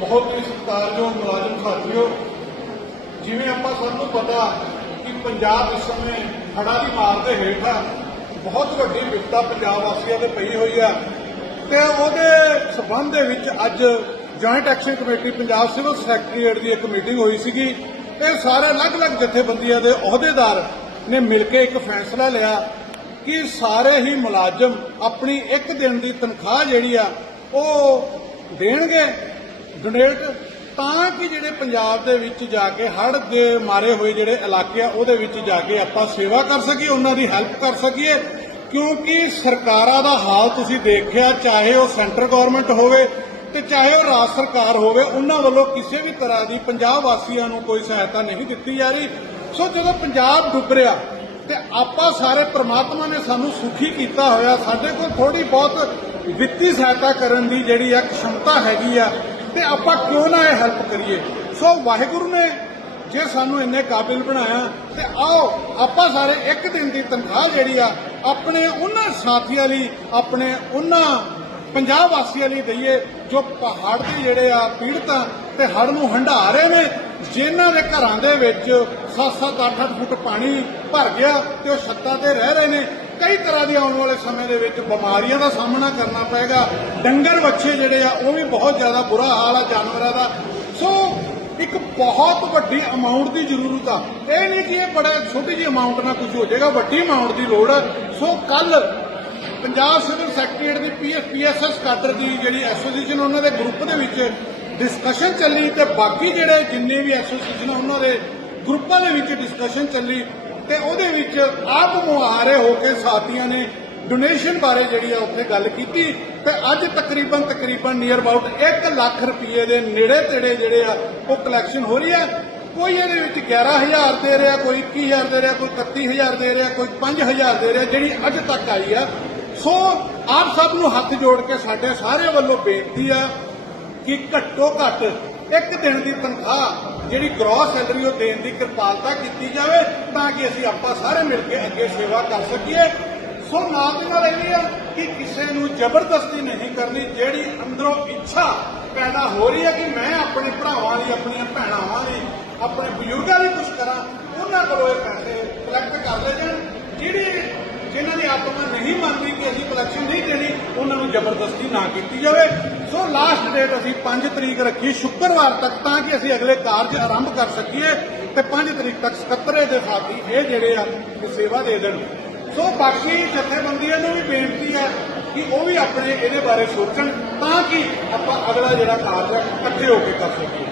ਬਹੁਤ ਹੀ ਸਤਿਕਾਰਯੋਗ ਮੁਲਾਜ਼ਮ ਸਾਥੀਓ, ਜਿਵੇਂ ਆਪਾਂ ਸਭ ਨੂੰ ਪਤਾ ਕਿ ਪੰਜਾਬ ਇਸ ਸਮੇਂ ਹੜ੍ਹਾਂ ਦੀ ਮਾਰ ਦੇ ਹੇਠ ਆ, ਬਹੁਤ ਵੱਡੀ ਵਿਪਤਾ ਪੰਜਾਬ ਵਾਸੀਆਂ ਤੇ ਪਈ ਹੋਈ ਆ। ਤੇ ਉਹਦੇ ਸਬੰਧ ਦੇ ਵਿੱਚ ਅੱਜ joint action committee Punjab civil secretariat ਦੀ ਇੱਕ ਮੀਟਿੰਗ ਹੋਈ ਸੀਗੀ। ਇਹ ਸਾਰੇ ਅਲੱਗ-ਅਲੱਗ ਜਥੇਬੰਦੀਆਂ ਦੇ ਅਹੁਦੇਦਾਰ ਨੇ ਮਿਲ ਕੇ ਇੱਕ ਫੈਸਲਾ ਲਿਆ ਕਿ ਸਾਰੇ ਹੀ ਮੁਲਾਜ਼ਮ ਆਪਣੀ ਇੱਕ ਦਿਨ ਦੀ ਤਨਖਾਹ ਜਿਹੜੀ ਆ, ਉਹ ਦੇਣਗੇ। ਡੋਨੇਟ ਤਾਂ ਕਿ ਜਿਹੜੇ ਪੰਜਾਬ ਦੇ ਵਿੱਚ ਜਾ ਕੇ ਹੜ੍ਹ ਦੇ ਮਾਰੇ ਹੋਏ ਜਿਹੜੇ ਇਲਾਕੇ ਆ, ਉਹਦੇ ਵਿੱਚ ਜਾ ਕੇ ਆਪਾਂ ਸੇਵਾ ਕਰ ਸਕੀਏ, ਉਹਨਾਂ ਦੀ ਹੈਲਪ ਕਰ ਸਕੀਏ। ਕਿਉਂਕਿ ਸਰਕਾਰਾਂ ਦਾ ਹਾਲ ਤੁਸੀਂ ਦੇਖਿਆ, ਚਾਹੇ ਉਹ ਸੈਂਟਰ ਗਵਰਨਮੈਂਟ ਹੋਵੇ ਤੇ ਚਾਹੇ ਉਹ ਰਾਜ ਸਰਕਾਰ ਹੋਵੇ, ਉਹਨਾਂ ਵੱਲੋਂ ਕਿਸੇ ਵੀ ਤਰ੍ਹਾਂ ਦੀ ਪੰਜਾਬ ਵਾਸੀਆਂ ਨੂੰ ਕੋਈ ਸਹਾਇਤਾ ਨਹੀਂ ਦਿੱਤੀ ਜਾ ਰਹੀ। ਸੋ ਜਦੋਂ ਪੰਜਾਬ ਡੁੱਬ ਰਿਹਾ ਤੇ ਆਪਾਂ ਸਾਰੇ ਪ੍ਰਮਾਤਮਾ ਨੇ ਸਾਨੂੰ ਸੁਖੀ ਕੀਤਾ ਹੋਇਆ, ਸਾਡੇ ਕੋਲ ਥੋੜੀ ਬਹੁਤ ਵਿੱਤੀ ਸਹਾਇਤਾ ਕਰਨ ਦੀ ਜਿਹੜੀ ਆ ਖਮਤਾ ਹੈਗੀ ਆ ਤੇ ਆਪਾਂ ਕਿਉਂ ਨਾ ਇਹ ਹੈਲਪ ਕਰੀਏ? ਸੋ ਵਾਹਿਗੁਰੂ ਨੇ ਜੇ ਸਾਨੂੰ ਇੰਨੇ ਕਾਬਿਲ ਬਣਾਇਆ, ਤੇ ਆਓ ਆਪਾਂ ਸਾਰੇ ਇੱਕ ਦਿਨ ਦੀ ਤਨਖਾਹ ਜਿਹੜੀ ਆ, ਆਪਣੇ ਉਹਨਾਂ ਸਾਥੀਆਂ ਲਈ, ਆਪਣੇ ਉਹਨਾਂ ਪੰਜਾਬ ਵਾਸੀਆਂ ਲਈ ਦਈਏ, ਜੋ ਪਹਾੜ ਦੇ ਜਿਹੜੇ ਆ ਪੀੜਤਾਂ ਤੇ ਹੜ ਨੂੰ ਹੰਢਾ ਰਹੇ ਨੇ, ਜਿਨ੍ਹਾਂ ਦੇ ਘਰਾਂ ਦੇ ਵਿੱਚ 7-7 8-8 ਫੁੱਟ ਪਾਣੀ ਭਰ ਗਿਆ ਤੇ ਉਹ ਛੱਤਾਂ ਤੇ ਰਹਿ ਰਹੇ ਨੇ ਕਈ ਤਰ੍ਹਾਂ ਦੀ ਆਉਣ ਵਾਲੇ ਸਮੇਂ ਦੇ ਵਿੱਚ ਬਿਮਾਰੀਆਂ ਦਾ ਸਾਹਮਣਾ ਕਰਨਾ ਪਏਗਾ। ਡੰਗਰ ਵੱਛੇ ਜਿਹੜੇ ਆ, ਉਹ ਵੀ ਬਹੁਤ ਜ਼ਿਆਦਾ ਬੁਰਾ ਹਾਲ ਆ ਜਾਨਵਰਾਂ ਦਾ। ਸੋ, ਇੱਕ ਬਹੁਤ ਵੱਡੀ ਅਮਾਉਂਟ ਦੀ ਜ਼ਰੂਰਤ ਆ। ਇਹ ਨਹੀਂ ਕਿ ਇਹ ਬੜਾ ਛੋਟੀ ਜਿਹੀ ਅਮਾਉਂਟ ਨਾਲ ਕੁਝ ਹੋ ਜਾਏਗਾ, ਵੱਡੀ ਅਮਾਉਂਟ ਦੀ ਲੋੜ ਆ। ਸੋ ਕੱਲ ਪੰਜਾਬ ਸਿਵਲ ਸੈਕਟਰੀਏਟ ਦੀ ਪੀਐਸ ਪੀਐਸਐਸ ਕਾਡਰ ਦੀ ਜਿਹੜੀ ਐਸੋਸੀਏਸ਼ਨ ਉਹਨਾਂ ਦੇ ਗਰੁੱਪ ਦੇ ਵਿੱਚ ਡਿਸਕਸ਼ਨ ਚੱਲੀ ਤੇ ਬਾਕੀ ਜਿਹੜੇ ਜਿੰਨੇ ਵੀ ਐਸੋਸੀਏਸ਼ਨ ਆ, ਉਹਨਾਂ ਦੇ ਗਰੁੱਪਾਂ ਦੇ ਵਿੱਚ ਡਿਸਕਸ਼ਨ ਚੱਲੀ। ਤੇ ਉਹਦੇ ਵਿੱਚ ਆਪ ਮੁਹਾਰੇ ਹੋ ਕੇ ਸਾਥੀਆਂ ਨੇ ਡੋਨੇਸ਼ਨ ਬਾਰੇ ਜਿਹੜੀ ਆ ਉੱਥੇ ਗੱਲ ਕੀਤੀ ਤੇ ਅੱਜ ਤਕਰੀਬਨ ਤਕਰੀਬਨ ਨੀਅਰ ਅਬਾਊਟ 1 ਲੱਖ ਰੁਪਏ ਦੇ ਨੇੜੇ ਤੇੜੇ ਜਿਹੜੇ ਆ ਉਹ ਕਲੈਕਸ਼ਨ ਹੋ ਰਹੀ ਆ। ਕੋਈ ਇਹਦੇ ਵਿੱਚ 11000 ਦੇ ਰਿਹਾ, ਕੋਈ 21000 ਦੇ ਰਿਹਾ, ਕੋਈ 31000 ਦੇ ਰਿਹਾ, ਕੋਈ 5000 ਦੇ ਰਿਹਾ, ਜਿਹੜੀ ਅੱਜ ਤੱਕ ਆਈ ਆ। ਸੋ ਆਪ ਸਭ ਨੂੰ ਹੱਥ ਜੋੜ ਕੇ ਸਾਡੇ ਸਾਰੇ ਵੱਲੋਂ ਬੇਨਤੀ ਆ ਕਿ ਘੱਟੋ ਘੱਟ ਇੱਕ ਦਿਨ ਦੀ ਤਨਖਾਹ ਜਿਹੜੀ ਗ੍ਰੋਸ ਸੈਲਰੀ ਉਹ ਦੇਣ ਦੀ ਕਿਰਪਾਲਤਾ ਕੀਤੀ ਜਾਵੇ ਤਾਂ ਕਿ ਅਸੀਂ ਆਪਾਂ ਸਾਰੇ ਮਿਲ ਕੇ ਅੱਗੇ ਸੇਵਾ ਕਰ ਸਕੀਏ। ਸੋ ਨਾਲ ਦੀ ਨਾਲ ਇਹ ਆ ਕਿ ਕਿਸੇ ਨੂੰ ਜ਼ਬਰਦਸਤੀ ਨਹੀਂ ਕਰਨੀ, ਜਿਹੜੀ ਅੰਦਰੋਂ ਇੱਛਾ ਪੈਦਾ ਹੋ ਰਹੀ ਹੈ ਕਿ ਮੈਂ ਆਪਣੇ ਭਰਾਵਾਂ ਲਈ ਆਪਣੀਆਂ ਭੈਣਾਂ ਲਈ ਆਪਣੇ ਬਜ਼ੁਰਗਾਂ ਲਈ ਕੁਝ ਕਰਾਂ, ਉਹਨਾਂ ਕੋਲੋਂ ਇਹ ਪੈਸੇ ਕਲੈਕਟ ਕਰ ਲਏ ਜਾਣ। ਜਿਹੜੀ ਜਿਨ੍ਹਾਂ ਦੀ ਆਤਮਾ ਨਹੀਂ ਮੰਨਦੀ ਕਿ ਅਸੀਂ ਕਲੈਕਸ਼ਨ ਨਹੀਂ ਜ਼ਬਰਦਸਤੀ ਨਾ ਕੀਤੀ ਜਾਵੇ। ਸੋ ਲਾਸਟ ਡੇਟ ਅਸੀਂ 5 ਤਰੀਕ ਰੱਖੀ, ਸ਼ੁੱਕਰਵਾਰ ਤੱਕ ਤਾਂ ਕਿ ਅਸੀਂ ਅਗਲੇ ਕਾਰਜ ਆਰੰਭ ਕਰ ਸਕੀਏ ਤੇ 5 ਤਰੀਕ ਤੱਕ ਸਕੱਤਰੇ ਦੇ ਸਾਥੀ ਇਹ ਜਿਹੜੇ ਆ, ਇਹ ਸੇਵਾ ਦੇ ਦੇਣ। ਸੋ ਬਾਕੀ ਜਥੇਬੰਦੀਆਂ ਨੂੰ ਵੀ ਬੇਨਤੀ ਹੈ ਕਿ ਉਹ ਵੀ ਆਪਣੇ ਇਹਦੇ ਬਾਰੇ ਸੋਚਣ ਤਾਂ ਕਿ ਆਪਾਂ ਅਗਲਾ ਜਿਹੜਾ ਕਾਰਜ ਹੈ ਇਕੱਠੇ ਹੋ ਕੇ ਕਰ ਸਕੀਏ।